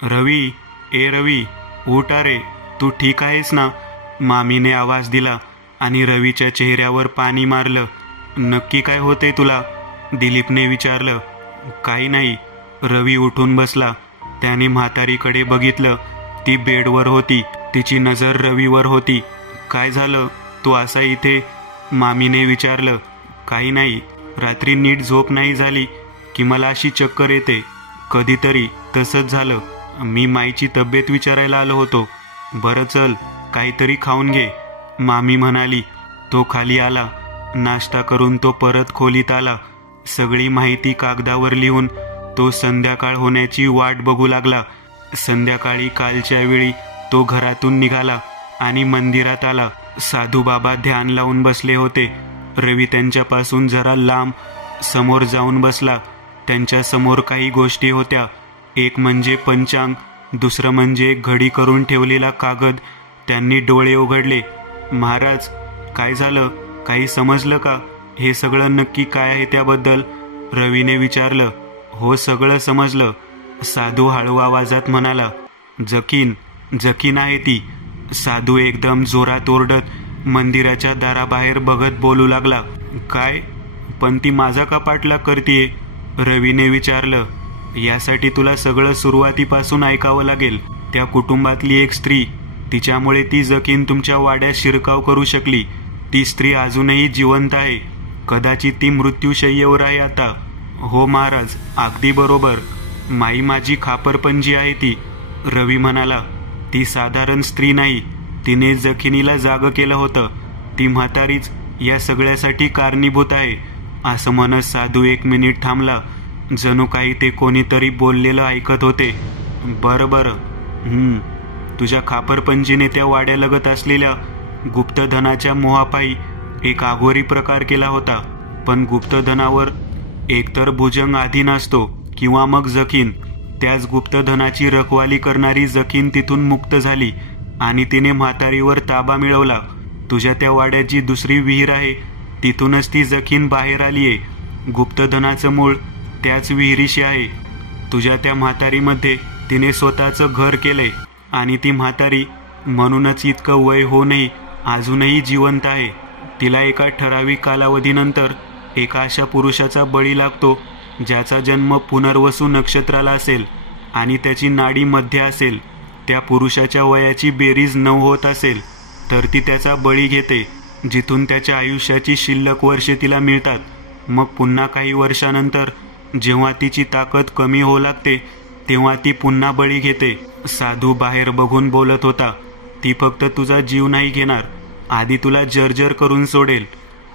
रवी, ए रवी, उठ रे, तू ठीक आहेस ना? मामीने आवाज दिला आणि रवीच्या चेहऱ्यावर पाणी मारलं. नक्की काय होते तुला? दिलीपने विचारलं. काही नाही. रवी उठून बसला. त्याने म्हातारीकडे बघितलं. ती बेडवर होती. तिची नजर रवीवर होती. काय झालं? तू असा इथे? मामीने विचारलं. काही नाही. रात्री नीट झोप नाही झाली की मला अशी चक्कर येते. कधीतरी तसंच झालं. मी माईची तब्येत विचारायला आलो होतो. बरं चल, काहीतरी खाऊन घे, मामी म्हणाली. तो खाली आला. नाश्ता करून तो परत खोलीत आला. सगळी माहिती कागदावर लिहून तो संध्याकाळ होण्याची वाट बघू लागला. संध्याकाळी कालच्या वेळी तो घरातून निघाला आणि मंदिरात आला. साधूबाबा ध्यान लावून बसले होते. रवी त्यांच्यापासून जरा लांब समोर जाऊन बसला. त्यांच्या समोर काही गोष्टी होत्या. एक म्हणजे पंचांग, दुसरं म्हणजे घडी करून ठेवलेला कागद. त्यांनी डोळे उघडले. महाराज, काय झालं? काही समजलं का? हे सगळं नक्की काय आहे त्याबद्दल? रवीने विचारलं. हो, सगळं समजलं, साधू हळू आवाजात म्हणाला. जकीन जकीन आहे ती. साधू एकदम जोरात ओरडत मंदिराच्या दाराबाहेर बघत बोलू लागला. काय? पण ती माझा का पाठलाग करतीये? रवीने विचारलं. यासाठी तुला सगळं सुरुवातीपासून ऐकावं लागेल. त्या कुटुंबातली एक स्त्री, तिच्यामुळे ती जकीन तुमच्या वाड्यात शिरकाव करू शकली. ती स्त्री अजूनही जिवंत आहे. कदाचित ती मृत्यूशय्येवर आहे आता. हो महाराज, अगदी बरोबर. माई माझी खापरपंजी आहे ती, रवी म्हणाला. ती साधारण स्त्री नाही. तिने जखिनीला जागं केलं होतं. ती म्हातारीच या सगळ्यासाठी कारणीभूत आहे. असं म्हणत साधू 1 मिनिट थांबला. जणू काही ते कोणीतरी बोललेलं ऐकत होते. बरं. तुझ्या खापरपंजीने त्या वाड्यालगत असलेल्या गुप्तधनाच्या मोहापायी एक आघोरी प्रकार केला होता. पण गुप्तधनावर एकतर भुजंग अधीन असतो किंवा मग जखीन. त्याच गुप्तधनाची रखवाली करणारी जखीन तिथून मुक्त झाली आणि तिने म्हातारीवर ताबा मिळवला. तुझ्या त्या वाड्यात जी दुसरी विहीर आहे तिथूनच ती जखीन बाहेर आलीये. गुप्तधनाचं मूळ त्याच विहिरीशी आहे. तुझ्या त्या म्हातारीमध्ये तिने स्वतःचं घर केलंय आणि ती म्हातारी म्हणूनच इतकं वय होऊनही अजूनही जिवंत आहे. तिला एका ठराविक कालावधीनंतर एका अशा पुरुषाचा बळी लागतो ज्याचा जन्म पुनर्वसू नक्षत्राला असेल आणि त्याची नाडी मध्ये असेल. त्या पुरुषाच्या वयाची बेरीज 9 होत असेल तर ती त्याचा बळी घेते, जिथून त्याच्या आयुष्याची शिल्लक वर्षे तिला मिळतात. मग पुन्हा काही वर्षानंतर जेव्हा तिची ताकद कमी होऊ लागते तेव्हा ती पुन्हा बळी घेते. साधू बाहेर बघून बोलत होता. ती फक्त तुझा जीव नाही घेणार, आधी तुला जर्जर करून सोडेल.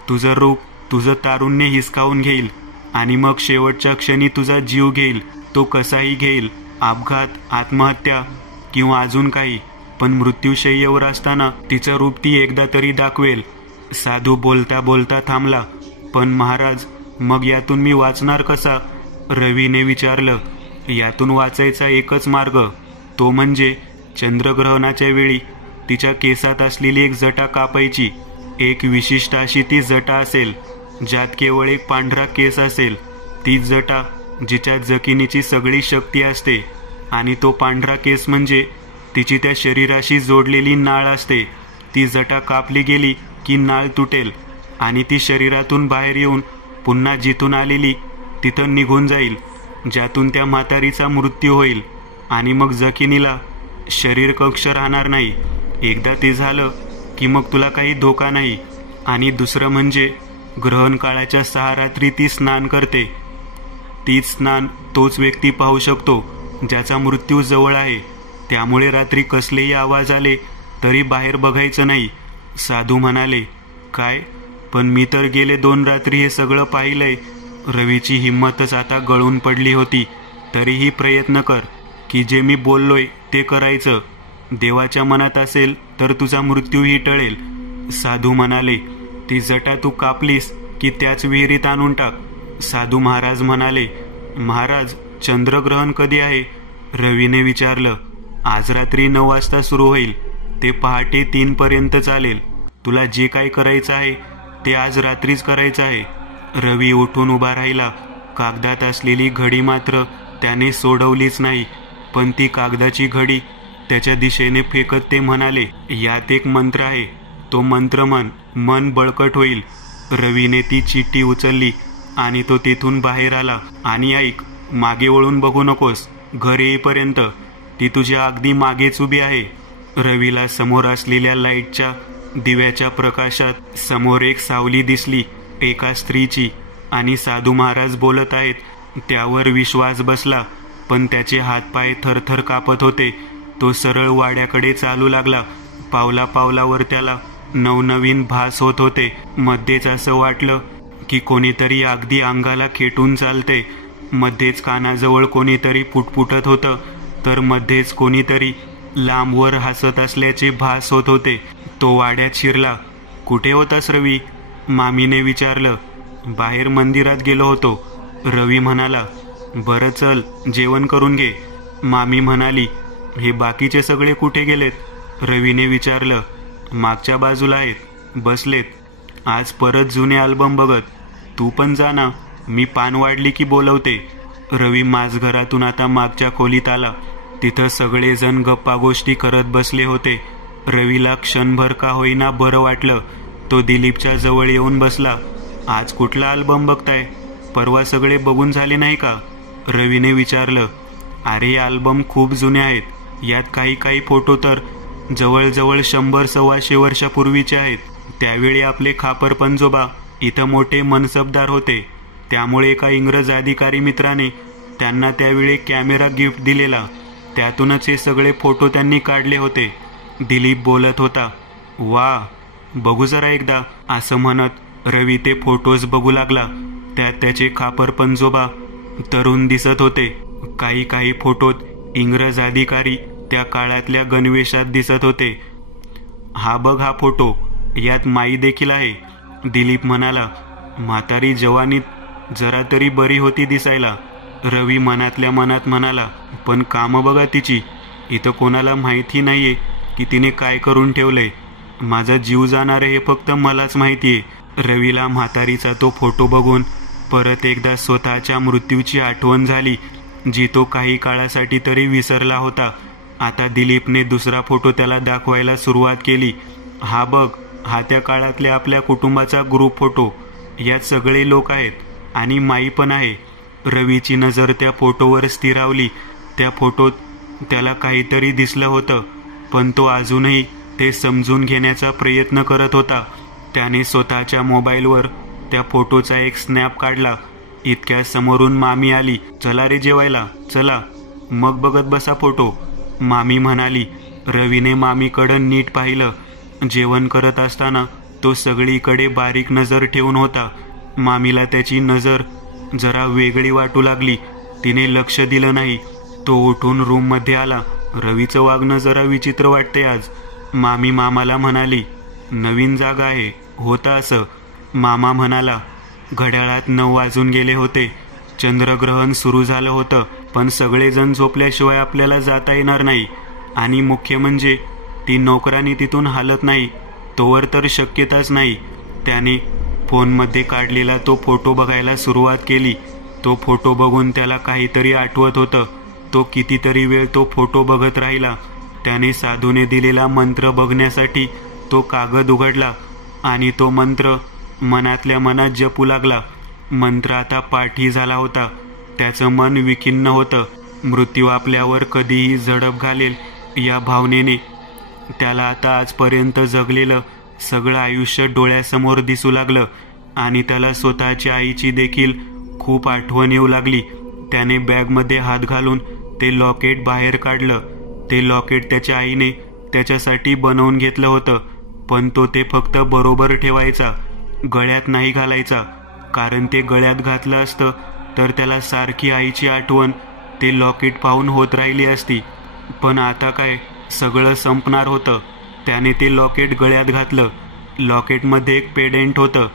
तुझं रूप, तुझं तारुण्य हिसकावून घेईल आणि मग शेवटच्या क्षणी तुझा जीव घेईल. तो कसाही घेईल, अपघात, आत्महत्या किंवा अजून काही. पण मृत्यूशय्येवर असताना तिचं रूप ती एकदा तरी दाखवेल. साधू बोलता बोलता थांबला. पण महाराज, मग यातून मी वाचणार कसा? रवीने विचारलं. यातून वाचायचा एकच मार्ग, तो म्हणजे चंद्रग्रहणाच्या वेळी तिच्या केसात असलेली एक जटा कापायची. एक विशिष्ट अशी ती जटा असेल ज्यात केवळ एक पांढरा केस असेल. तीच जटा जिच्यात जकिनीची सगळी शक्ती असते. आणि तो पांढरा केस म्हणजे तिची त्या शरीराशी जोडलेली नाळ असते. ती जटा कापली गेली की नाळ तुटेल आणि ती शरीरातून बाहेर येऊन पुन्हा जिथून आलेली तिथं निघून जाईल, ज्यातून त्या म्हातारीचा मृत्यू होईल. आणि मग जखिनीला शरीर कक्ष राहणार नाही. एकदा ते झालं की मग तुला काही धोका नाही. आणि दुसरं म्हणजे ग्रहण काळाच्या 6 रात्री ती स्नान करते. तीच स्नान तोच व्यक्ती पाहू शकतो ज्याचा मृत्यू जवळ आहे. त्यामुळे रात्री कसलेही आवाज आले तरी बाहेर बघायचं नाही. साधू म्हणाले. काय? पण मी तर गेले 2 रात्री हे सगळं पाहिलंय. रवीची हिंमतच आता गळून पडली होती. तरीही प्रयत्न कर की जे मी बोललोय ते करायचं. देवाच्या मनात असेल तर तुझा मृत्यूही टळेल. साधू म्हणाले. ती जटा तू कापलीस की त्याच विहिरीत आणून टाक. साधू महाराज म्हणाले. महाराज, चंद्रग्रहण कधी आहे? रवीने विचारलं. आज रात्री 9 वाजता सुरू होईल. ते पहाटे 3 पर्यंत चालेल. तुला जे काय करायचं आहे ते आज रात्रीच करायचं आहे. रवी उठून उभा राहिला. कागदात असलेली घडी मात्र त्याने सोडवलीच नाही. पण ती कागदाची घडी त्याच्या दिशेने फेकत ते म्हणाले, यात एक मंत्र आहे, तो मंत्र म्हण, मन बळकट होईल. रवीने ती चिठ्ठी उचलली आणि तो तिथून बाहेर आला. आणि ऐक, मागे वळून बघू नकोस. घर येईपर्यंत ती तुझ्या अगदी मागेच उभी आहे. रवीला समोर असलेल्या लाईटच्या दिव्याच्या प्रकाशात समोर एक सावली दिसली, एका स्त्रीची. आणि साधू महाराज बोलत आहेत. त्यावर विश्वास बसला, पण त्याचे हातपाय थरथर कापत होते. तो सरळ वाड्याकडे चालू लागला. पावला पावलावर त्याला नवनवीन भास होत होते. मध्येच असं वाटलं की कोणीतरी अगदी अंगाला खेटून चालते. मध्येच कानाजवळ कोणीतरी पुटपुटत होतं, तर मध्येच कोणीतरी लांबवर हसत असल्याचे भास होत होते. तो वाड्यात शिरला. कुठे होतास रवी? मामीने विचारलं. बाहेर मंदिरात गेलो होतो, रवी म्हणाला. बरं चल, जेवण करून घे. मामी म्हणाली. हे बाकीचे सगळे कुठे गेलेत? रवीने विचारलं. मागच्या बाजूला आहेत, बसलेत. आज परत जुने अल्बम बघत. तू पण जा ना, मी पान वाढली की बोलवते. रवी माझघरातून आता मागच्या खोलीत आला. तिथं सगळेजण गप्पा गोष्टी करत बसले होते. रवीला क्षणभर का होईना बरं वाटलं. तो दिलीपच्या जवळ येऊन बसला. आज कुठला अल्बम बघताय? परवा सगळे बघून झाले नाही का? रवीने विचारलं. अरे अल्बम खूप जुने आहेत. यात काही काही फोटो तर जवळजवळ 100-125 वर्षापूर्वीचे आहेत. त्यावेळी आपले खापर पंजोबा इथं मोठे मनसबदार होते. त्यामुळे एका इंग्रज अधिकारी मित्राने त्यांना त्यावेळी कॅमेरा गिफ्ट दिलेला. त्यातूनच हे सगळे फोटो त्यांनी काढले होते. दिलीप बोलत होता. वा, बघू जरा एकदा, असं म्हणत रवी ते फोटोज बघू लागला. त्यात त्याचे खापर पंजोबा तरुण दिसत होते. काही काही फोटोत इंग्रज अधिकारी त्या काळातल्या गणवेशात दिसत होते. हा बघ हा फोटो, यात माई देखील आहे. दिलीप म्हणाला. म्हातारी जवानीत जरा तरी बरी होती दिसायला. रवी मनातल्या मनात म्हणाला. पण कामं बघा तिची. इथं कोणाला माहिती नाहीये की तिने काय करून ठेवलंय. माझा जीव जाणार आहे हे फक्त मलाच माहितीये. रवीला म्हातारीचा तो फोटो बघून परत एकदा स्वतःच्या मृत्यूची आठवण झाली, जी तो काही काळासाठी तरी विसरला होता. आता दिलीपने दुसरा फोटो त्याला दाखवायला सुरुवात केली. हा बघ, हा त्या काळातल्या आपल्या कुटुंबाचा ग्रुप फोटो. यात सगळे लोक आहेत आणि माई पण आहे. रवीची नजर त्या फोटोवर स्थिरावली. त्या फोटोत त्याला काहीतरी दिसलं होतं, पण तो अजूनही ते समजून घेण्याचा प्रयत्न करत होता. त्याने स्वतःच्या मोबाईलवर त्या फोटोचा एक स्नॅप काढला. इतक्या समोरून मामी आली. चला रे जेवायला, चला. मग बघत बसा फोटो, मामी म्हणाली. रवीने मामीकडं नीट पाहिलं. जेवण करत असताना तो सगळीकडे बारीक नजर ठेवून होता. मामीला त्याची नजर जरा वेगळी वाटू लागली. तिने लक्ष दिलं नाही. तो उठून रूममध्ये आला. रवीचं वागणं जरा विचित्र वाटते आज, मामी मामाला म्हणाली. नवीन जागा आहे, होतं असं, मामा म्हणाला. घड्याळात 9 वाजून गेले होते. चंद्रग्रहण सुरू झालं होतं. पण सगळेजण झोपल्याशिवाय आपल्याला जाता येणार नाही. आणि मुख्य म्हणजे ती नोकरानी तिथून हालत नाही तोवर तर शक्यताच नाही. त्याने फोनमध्ये काढलेला तो फोटो बघायला सुरुवात केली. तो फोटो बघून त्याला काहीतरी आठवत होतं. तो कितीतरी वेळ तो फोटो बघत राहिला. त्याने साधूने दिलेला मंत्र बघण्यासाठी तो कागद उघडला आणि तो मंत्र मनातल्या मनात जपू लागला. मंत्र आता पाठी झाला होता. त्याचं मन विखिन्न होतं. मृत्यू आपल्यावर कधीही झडप घालेल या भावनेने त्याला आता आजपर्यंत जगलेलं सगळं आयुष्य डोळ्यासमोर दिसू लागलं. आणि त्याला स्वतःच्या आईची देखील खूप आठवण येऊ लागली. त्याने बॅगमध्ये हात घालून ते लॉकेट बाहेर काढलं. ते लॉकेट त्याच्या आईने त्याच्यासाठी बनवून घेतलं होतं, पण तो ते फक्त बरोबर ठेवायचा, गळ्यात नाही घालायचा. कारण ते गळ्यात घातलं असतं तर त्याला सारखी आईची आठवण ते लॉकेट पाहून होत राहिली असती. पण आता काय, सगळं संपणार होतं. त्याने ते लॉकेट गळ्यात घातलं. लॉकेटमध्ये एक पेडेंट होतं.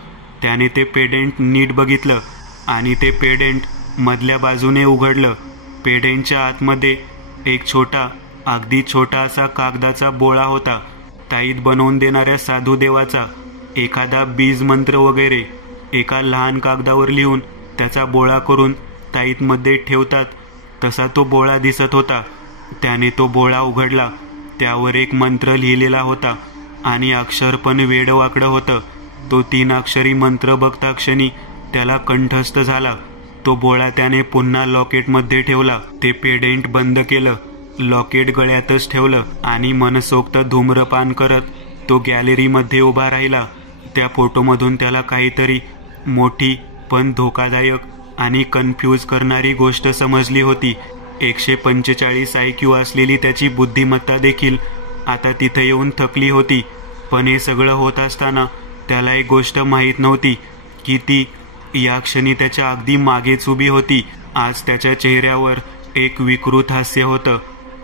त्याने ते पेडेंट नीट बघितलं आणि ते पेडेंट मधल्या बाजूने उघडलं. पेडेंटच्या आतमध्ये एक छोटा, अगदी छोटा असा कागदाचा बोळा होता. ताईत बनवून देणाऱ्या साधू देवाचा एखादा बीज मंत्र वगैरे एका लहान कागदावर लिहून त्याचा बोळा करून ताईतमध्ये ठेवतात तसा तो बोळा दिसत होता. त्याने तो बोळा उघडला. त्यावर एक मंत्र लिहिलेला होता आणि अक्षर पण वेडवाकडं होतं. तो 3 अक्षरी मंत्र बघता क्षणी त्याला कंठस्थ झाला. तो बोळा त्याने पुन्हा लॉकेटमध्ये ठेवला. ते पेडेंट बंद केलं, लॉकेट गळ्यातच ठेवलं आणि मनसोक्त धूम्रपान करत तो गॅलरीमध्ये उभा राहिला. त्या फोटोमधून त्याला काहीतरी मोठी पण धोकादायक आणि कन्फ्यूज करणारी गोष्ट समजली होती. 145 IQ असलेली त्याची बुद्धिमत्ता देखील आता तिथे येऊन थकली होती. पण हे सगळं होत असताना त्याला एक गोष्ट माहीत नव्हती की ती या क्षणी त्याच्या अगदी मागेच उभी होती. आज त्याच्या चेहऱ्यावर एक विकृत हास्य होतं.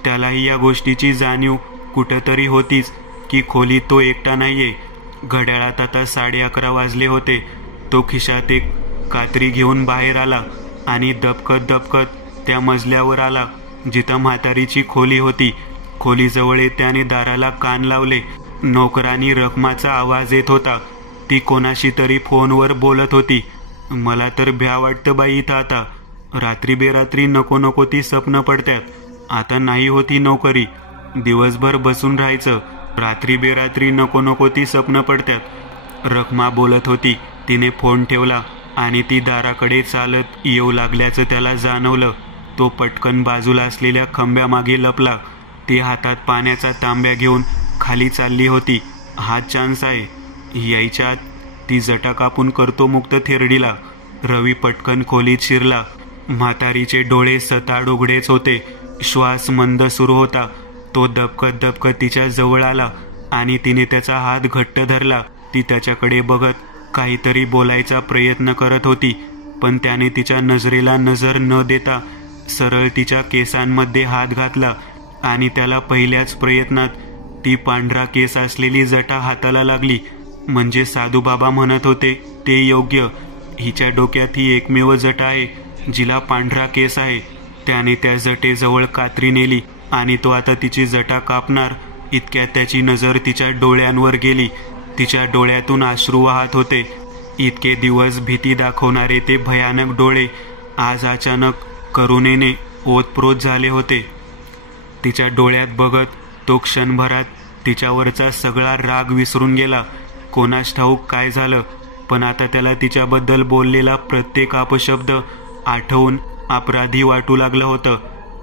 त्यालाही या गोष्टीची जाणीव कुठंतरी होतीच की खोलीत तो एकटा नाहीये. घड्याळात आता 11:30 वाजले होते. तो खिशात एक कात्री घेऊन बाहेर आला आणि दबकत दबकत त्या मजल्यावर आला जिथं म्हातारीची खोली होती. खोलीजवळ त्याने दाराला कान लावले. नोकरानी रकमाचा आवाज येत होता. ती कोणाशी तरी फोनवर बोलत होती. मला तर भ्या वाटतं बाई इथं आता. रात्री बेरात्री नको नको ती स्वप्न पडतात. आता नाही होती नोकरी, दिवसभर बसून राहायचं. रात्री बेरात्री नको नको ती स्वप्न पडतात. रखमा बोलत होती. तिने फोन ठेवला आणि ती दाराकडे चालत येऊ लागल्याचं त्याला जाणवलं. तो पटकन बाजूला असलेल्या खांब्यामागे लपला. ती हातात पाण्याचा तांब्या घेऊन खाली चालली होती. हा चान्स आहे. यायच्या आत ती जटा कापून करतो मुक्त थेरडीला. रवी पटकन खोलीत शिरला. म्हातारीचे डोळे सताड उघडेच होते. श्वास मंद सुरू होता. तो दबकत दबकत तिच्या जवळ आला आणि तिने त्याचा हात घट्ट धरला. ती त्याच्याकडे बघत काहीतरी बोलायचा प्रयत्न करत होती, पण त्याने तिच्या नजरेला नजर न देता सरळ तिच्या केसांमध्ये हात घातला आणि त्याला पहिल्याच प्रयत्नात ती पांढरा केस असलेली जटा हाताला लागली. म्हणजे साधूबाबा म्हणत होते ते योग्य. हिच्या डोक्यात ही एकमेव जटा आहे जिला पांढरा केस आहे. त्याने त्या जटेजवळ कात्री नेली आणि तो आता तिची जटा कापणार इतक्यात त्याची नजर तिच्या डोळ्यांवर गेली. तिच्या डोळ्यातून अश्रू वाहत होते. इतके दिवस भीती दाखवणारे ते भयानक डोळे आज अचानक करुणेने ओतप्रोत झाले होते. तिच्या डोळ्यात बघत तो क्षणभरात तिच्यावरचा सगळा राग विसरून गेला. कोणास ठाऊक काय झालं, पण आता त्याला तिच्याबद्दल बोललेला प्रत्येक अपशब्द आठवून अपराधी वाटू लागलं होतं.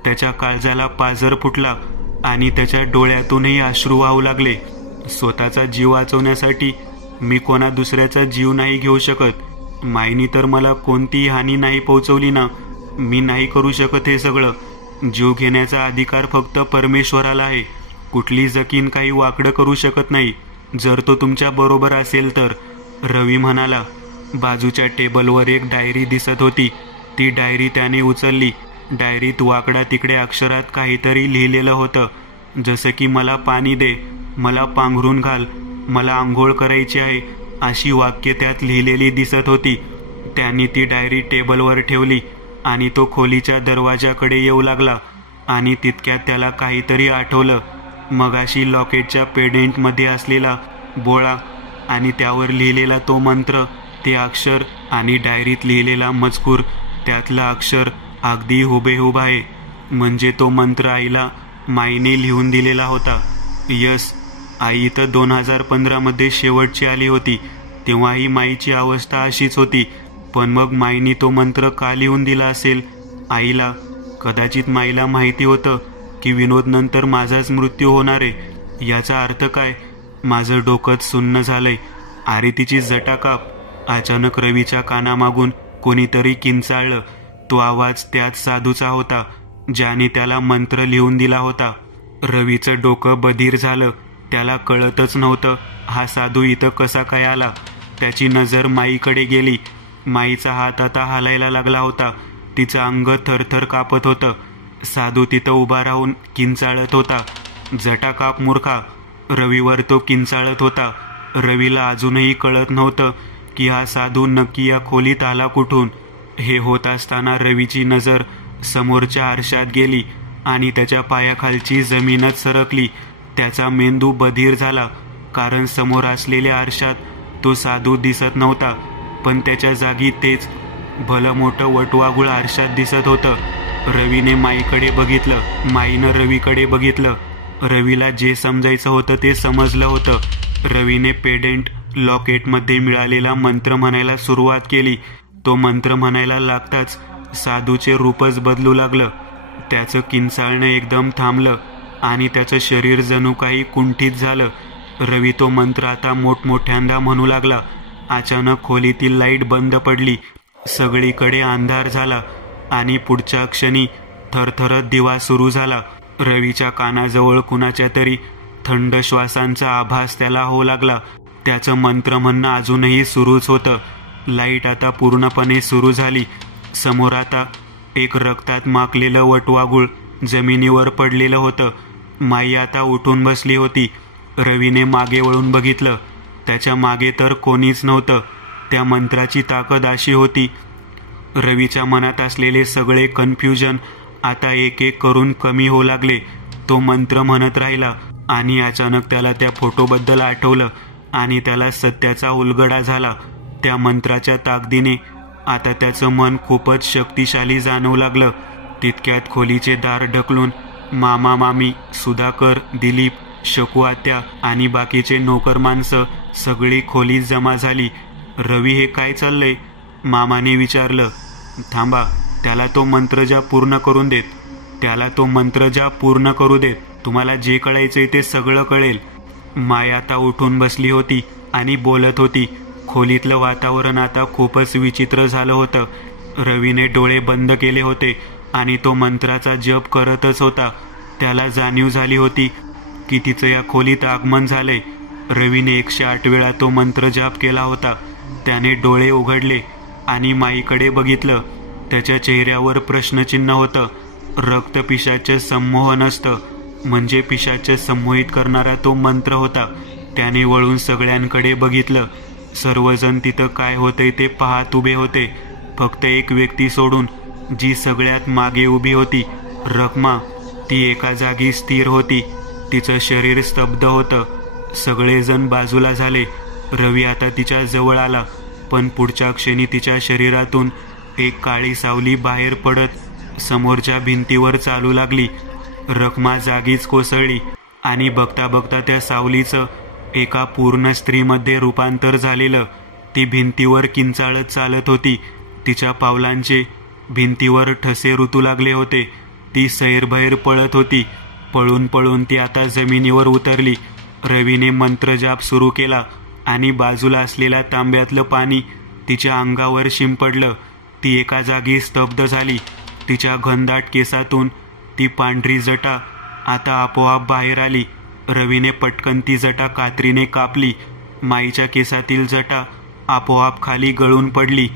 त्याच्या काळजाला पाझर फुटला आणि त्याच्या डोळ्यातूनही अश्रू वाहू लागले. स्वतःचा जीव वाचवण्यासाठी मी कोणा दुसऱ्याचा जीव नाही घेऊ शकत. माईनी तर मला कोणतीही हानी नाही पोहोचवली ना. मी नाही करू शकत हे सगळं. जीव घेण्याचा अधिकार फक्त परमेश्वराला आहे. कुठली जकीन काही वाकडं करू शकत नाही, जर तो तुमच्या बरोबर असेल तर, रवी म्हणाला. बाजूच्या टेबलवर एक डायरी दिसत होती. ती डायरी त्याने उचलली. डायरीत वाकडा तिकडे अक्षरात काहीतरी लिहिलेलं होतं, जसं की मला पाणी दे, मला पांघरून घाल, मला आंघोळ करायची आहे, अशी वाक्य त्यात लिहिलेली दिसत होती. त्याने ती डायरी टेबलवर ठेवली आणि तो खोलीच्या दरवाजाकडे येऊ लागला आणि तितक्यात त्याला काहीतरी आठवलं. मगाशी लॉकेटच्या पेडेंटमध्ये असलेला बोळा आणि त्यावर लिहिलेला तो मंत्र, ते अक्षर आणि डायरीत लिहिलेला मजकूर, त्यातला अक्षर अगदी हुबेहूब आहे. म्हणजे तो मंत्र आईला माईने लिहून दिलेला होता. यस, आई इथं 2015 शेवटची आली होती. तेव्हाही माईची अवस्था अशीच होती. पण मग माईनी तो मंत्र का लिहून दिला असेल आईला? कदाचित माईला माहिती होतं की विनोद नंतर माझाच मृत्यू होणार आहे. याचा अर्थ काय? माझं डोकंच सुन्न झालंय. अरे तिची जटा काप. अचानक रवीच्या कानामागून कोणीतरी किंचाळलं. तो आवाज त्याच साधूचा होता ज्याने त्याला मंत्र लिहून दिला होता. रवीचं डोकं बधीर झालं. त्याला कळतच नव्हतं हा साधू इथं कसा काय आला. त्याची नजर माईकडे गेली. माईचा हात आता हालायला लागला होता. तिचं अंग थरथर कापत होतं. साधू तिथं उभा राहून किंचाळत होता, जटा काप मूर्खा. रवीवर तो किंचाळत होता. रवीला अजूनही कळत नव्हतं की हा साधू नक्की या खोलीत आला कुठून. हे होत असताना रवीची नजर समोरच्या आरशात गेली आणि त्याच्या पायाखालची जमीनच सरकली. त्याचा मेंदू बधीर झाला, कारण समोर असलेल्या आरशात तो साधू दिसत नव्हता, पण त्याच्या जागी तेच भलं मोठं वटवाघूळ आरशात दिसत होतं. रवीने माईकडे बघितलं. माईनं रवीकडे बघितलं. रवीला जे समजायचं होतं ते समजलं होतं. रवीने पेडेंट लॉकेटमध्ये मिळालेला मंत्र म्हणायला सुरुवात केली. तो मंत्र म्हणायला लागताच साधूचे रूपच बदलू लागलं. त्याचं किंचाळणं एकदम थांबलं आणि त्याचं शरीर जणू काही कुंठित झालं. रवी तो मंत्र आता मोठमोठ्यांदा म्हणू लागला. अचानक खोलीतील लाईट बंद पडली. सगळीकडे अंधार झाला आणि पुढच्या क्षणी थरथरत दिवा सुरू झाला. रवीच्या कानाजवळ कुणाच्या तरी थंड श्वासांचा आभास त्याला होऊ लागला. त्याचं मंत्र म्हणणं अजूनही सुरूच होतं. लाईट आता पूर्णपणे सुरू झाली. समोर आता एक रक्तात माखलेलं वटवाघूळ जमिनीवर पडलेलं होतं. माई आता उठून बसली होती. रवीने मागे वळून बघितलं. त्याच्या मागे तर कोणीच नव्हतं. त्या मंत्राची ताकद अशी होती. रवीच्या मनात असलेले सगळे कन्फ्युजन आता एक एक करून कमी होऊ लागले. तो मंत्र म्हणत राहिला आणि अचानक त्याला त्या फोटोबद्दल आठवलं आणि त्याला सत्याचा उलगडा झाला. त्या मंत्राच्या ताकदीने आता त्याचं मन खूपच शक्तिशाली जाणवू लागलं. तितक्यात खोलीचे दार ढकलून मामा मामी, सुधाकर, दिलीप, शकू आत्या आणि बाकीचे नोकर माणसं सगळी खोलीत जमा झाली. रवी, हे काय चाललंय? मामाने विचारलं. थांबा, त्याला तो मंत्र जाप पूर्ण करून देत. त्याला तो मंत्र जाप पूर्ण करू देत. तुम्हाला जे कळायचंय ते सगळं कळेल. माय आता उठून बसली होती आणि बोलत होती. खोलीतलं वातावरण आता खूपच विचित्र झालं होतं. रवीने डोळे बंद केले होते आणि तो मंत्राचा जप करतच होता. त्याला जाणीव झाली होती की तिचं या खोलीत आगमन झालंय. रवीने 108 वेळा तो मंत्र जाप केला होता. त्याने डोळे उघडले आणि माईकडे बघितलं. त्याच्या चेहऱ्यावर प्रश्नचिन्ह होतं. रक्त पिशाचं संमोहन असतं, म्हणजे पिशाचं संमोहित करणारा तो मंत्र होता. त्याने वळून सगळ्यांकडे बघितलं. सर्वजण तिथं काय होतंय ते पाहत उभे होते, फक्त एक व्यक्ती सोडून, जी सगळ्यात मागे उभी होती. रखमा. ती एका जागी स्थिर होती. तिचं शरीर स्तब्ध होतं. सगळेजण बाजूला झाले. रवी आता तिच्या जवळ आला, पण पुढच्या क्षणी तिच्या शरीरातून एक काळी सावली बाहेर पडत समोरच्या भिंतीवर चालू लागली. रखमा जागीच कोसळली आणि बघता बघता त्या सावलीचं एका पूर्ण स्त्रीमध्ये रूपांतर झालेलं. ती भिंतीवर किंचाळत चालत होती. तिच्या पावलांचे भिंतीवर ठसे रुतू लागले होते. ती सैरभैर पळत होती. पळून पळून ती आता जमिनीवर उतरली. रवीने मंत्रजाप सुरू केला आणि बाजूला असलेल्या तांब्यातलं पाणी तिच्या अंगावर शिंपडलं. ती एका जागी स्तब्ध झाली. तिच्या घनदाट केसातून ती पांढरी जटा आता आपोआप बाहेर आली. रवीने पटकन ती जटा कात्रीने कापली. माईच्या केसातील जटा आपोआप खाली गळून पडली.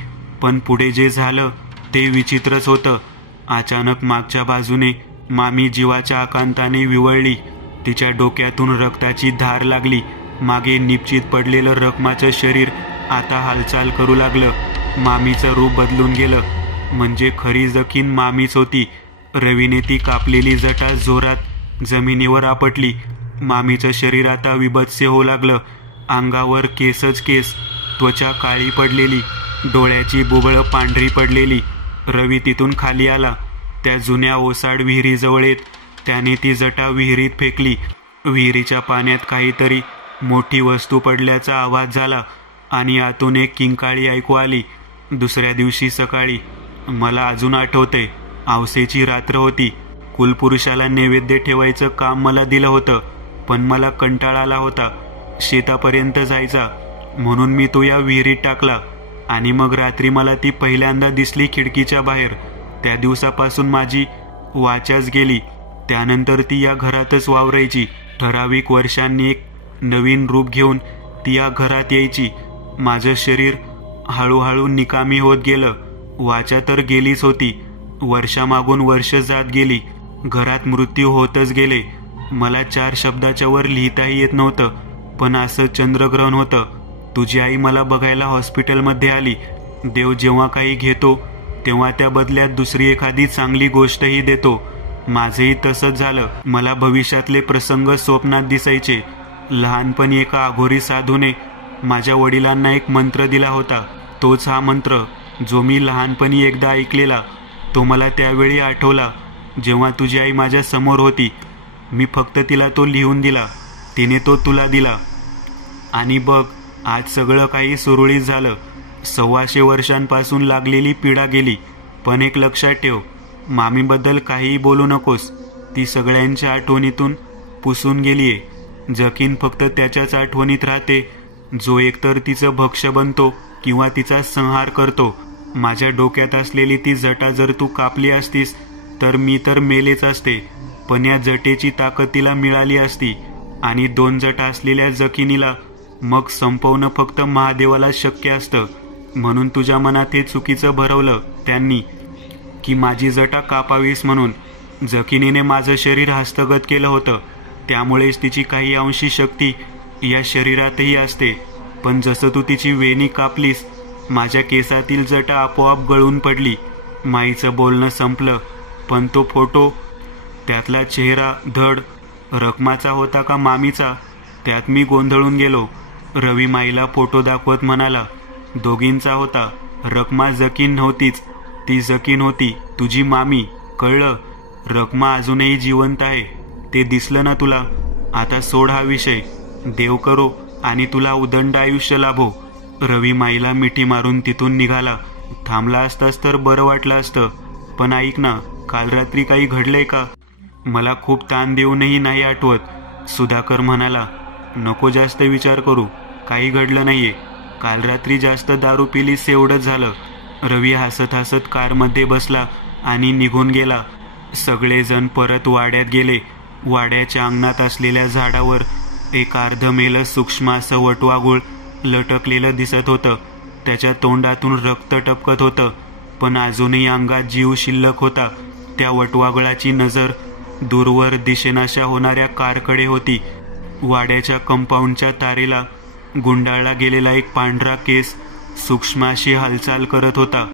पण पुढे जे झालं ते विचित्रच होतं. अचानक मागच्या बाजूने मामी जीवाच्या आकांताने विवळली. तिच्या डोक्यातून रक्ताची धार लागली. मागे निपचित पडलेलं रखमाचं शरीर आता हालचाल करू लागलं. मामीचं रूप बदलून गेलं, म्हणजे खरी जखीन मामीच होती. रवीने ती कापलेली जटा जोरात जमिनीवर आपटली. मामीचं शरीर आता विभत्स्य होऊ लागलं. अंगावर केसच केस, त्वचा काळी पडलेली, डोळ्याची बुबळं पांढरी पडलेली. रवी तिथून खाली आला. त्या जुन्या ओसाड विहिरीजवळ येत त्याने ती जटा विहिरीत फेकली. विहिरीच्या पाण्यात काहीतरी मोठी वस्तू पडल्याचा आवाज झाला आणि आतून एक किंकाळी ऐकू आली. दुसऱ्या दिवशी सकाळी, मला अजून आठवतंय, आवसेची रात्र होती. कुलपुरुषाला नैवेद्य ठेवायचं काम मला दिलं होतं, पण मला कंटाळा आला होता शेतापर्यंत जायचा, म्हणून मी तो या विहिरीत टाकला. आणि मग रात्री मला ती पहिल्यांदा दिसली खिडकीच्या बाहेर. त्या दिवसापासून माझी वाचाच गेली. त्यानंतर ती या घरातच वावरायची. ठराविक वर्षांनी एक नवीन रूप घेऊन ती या घरात यायची. माझं शरीर हळूहळू निकामी होत गेलं. वाचा तर गेलीच होती. वर्षामागून वर्ष जात गेली. घरात मृत्यू होतच गेले. मला 4 शब्दाच्या वर लिहिताही येत नव्हतं. पण असं चंद्रग्रहण होतं. तुझी आई मला बघायला हॉस्पिटलमध्ये आली. देव जेव्हा काही घेतो तेव्हा त्या बदल्यात दुसरी एखादी चांगली गोष्टही देतो. माझंही तसंच झालं. मला भविष्यातले प्रसंग स्वप्नात दिसायचे. लहानपणी एका अघोरी साधूने माझ्या वडिलांना एक मंत्र दिला होता. तोच हा मंत्र जो मी लहानपणी एकदा ऐकलेला. तो मला त्यावेळी आठवला जेव्हा तुझी आई माझ्या समोर होती. मी फक्त तिला तो लिहून दिला, तिने तो तुला दिला. आणि बघ, आज सगळं काही सुरळीत झालं. 125 वर्षांपासून लागलेली पीडा गेली. पण एक लक्षात ठेव, मामीबद्दल काहीही बोलू नकोस. ती सगळ्यांच्या आठवणीतून पुसून गेलीये. जकीन फक्त त्याच्याच आठवणीत राहते, जो एकतर तिचं भक्ष्य बनतो किंवा तिचा संहार करतो. माझ्या डोक्यात असलेली ती जटा जर तू कापली असतीस तर मी तर मेलेच असते. पण या जटेची ताकद तिला मिळाली असती आणि 2 जटा असलेल्या जकिनीला मग संपवणं फक्त महादेवाला शक्य असतं. म्हणून तुझ्या मनात हे चुकीचं भरवलं त्यांनी की माझी जटा कापावीस म्हणून. जकिनीने माझं शरीर हस्तगत केलं होतं, त्यामुळेच तिची काही अंशी शक्ती या शरीरातही असते. पण जसं तू तिची वेणी कापलीस, माझ्या केसातील जटा आपोआप गळून पडली. माईचं बोलणं संपलं. पण तो फोटो, त्यातला चेहरा धड रखमाचा होता का मामीचा, त्यात मी गोंधळून गेलो. रवी माईला फोटो दाखवत म्हणाला, दोघींचा होता. रखमा जकीन नव्हतीच, ती जकीन होती तुझी मामी. कळलं? रखमा अजूनही जिवंत आहे, ते दिसलं ना तुला? आता सोड हा विषय. देव करो आणि तुला उदंड आयुष्य लाभो. रवी माईला मिठी मारून तिथून निघाला. थांबला असतास तर बरं वाटलं असतं. पण ऐक ना, काल रात्री काही घडलंय का? मला खूप ताण देऊनही नाही आठवत. सुधाकर म्हणाला, नको जास्त विचार करू, काही घडलं नाहीये. काल रात्री जास्त दारू पिलीस एवढंच झालं. रवी हसत हसत कारमध्ये बसला आणि निघून गेला. सगळेजण परत वाड्यात गेले. वाड्याच्या अंगणात असलेल्या झाडावर एक अर्धमेलं सूक्ष्म असं वटवाघूळ लटकलेलं दिसत होतं. त्याच्या तोंडातून रक्त टपकत होतं, पण अजूनही अंगात जीव शिल्लक होता. त्या वटवाघळाची नजर दूरवर दिशेनाशा होणाऱ्या कारकडे होती. वाड्याच्या कंपाऊंडच्या तारेला गुंडाळला गेलेला एक पांढरा केस सूक्ष्म अशी हालचाल करत होता.